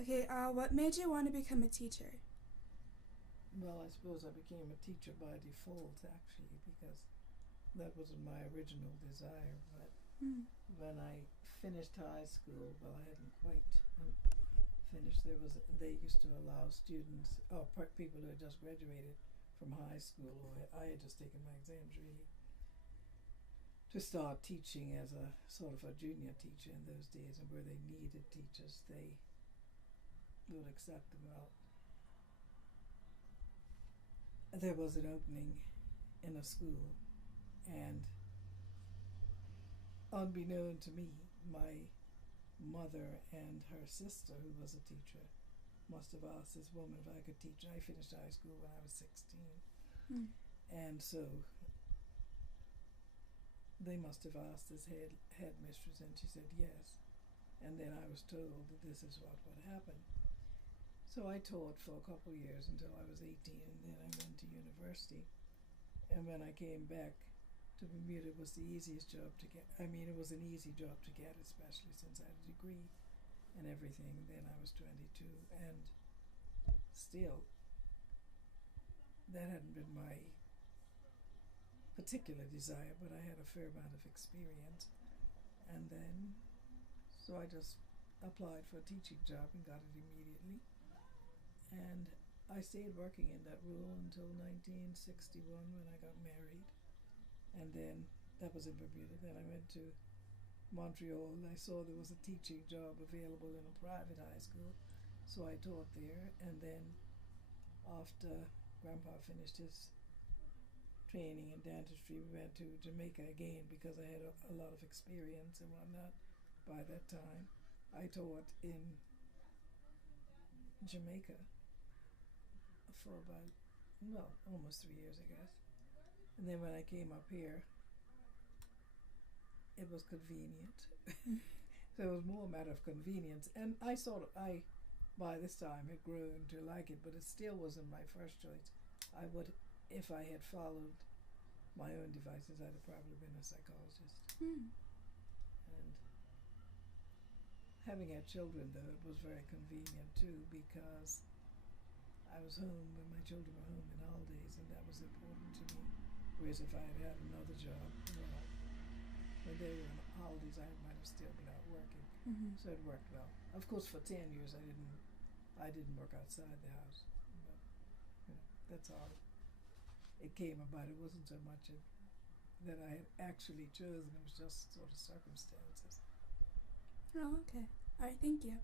Okay, what made you want to become a teacher? Well, I suppose I became a teacher by default, actually, because that wasn't my original desire. But Mm. when I finished high school, well, I hadn't quite finished. They used to allow students, or people who had just graduated from high school, or I had just taken my exams really, to start teaching as a sort of a junior teacher in those days, and where they needed teachers, they would accept them. Well, there was an opening in a school, and unbeknown to me, my mother and her sister, who was a teacher, must have asked this woman if I could teach. I finished high school when I was 16, Mm. and so they must have asked this headmistress, and she said yes. And then I was told that this is what would happen. So I taught for a couple of years until I was 18, and then I went to university. And when I came back to Bermuda, it was the easiest job to get. I mean, it was an easy job to get, especially since I had a degree and everything. Then I was 22, and still, that hadn't been my particular desire, but I had a fair amount of experience. And then, so I just applied for a teaching job and got it immediately. And I stayed working in that role until 1961 when I got married. And then, that was in Bermuda. Then I went to Montreal, and I saw there was a teaching job available in a private high school. So I taught there. And then, after Grandpa finished his training in dentistry, we went to Jamaica again because I had a lot of experience and whatnot by that time. I taught in Jamaica for about, well, almost 3 years, I guess. And then when I came up here, it was convenient. So it was more a matter of convenience. And I, by this time, had grown to like it, but it still wasn't my first choice. I would, if I had followed my own devices, I'd have probably been a psychologist. Mm. And having had children, though, it was very convenient too, because I was home when my children were home in holidays, and that was important to me. Whereas if I had had another job, well, when they were on holidays, I might have still been out working. Mm-hmm. So it worked well. Of course, for 10 years, I didn't work outside the house. But, that's how it came about. It wasn't so much that I had actually chosen. It was just sort of circumstances. Oh, okay. All right, thank you.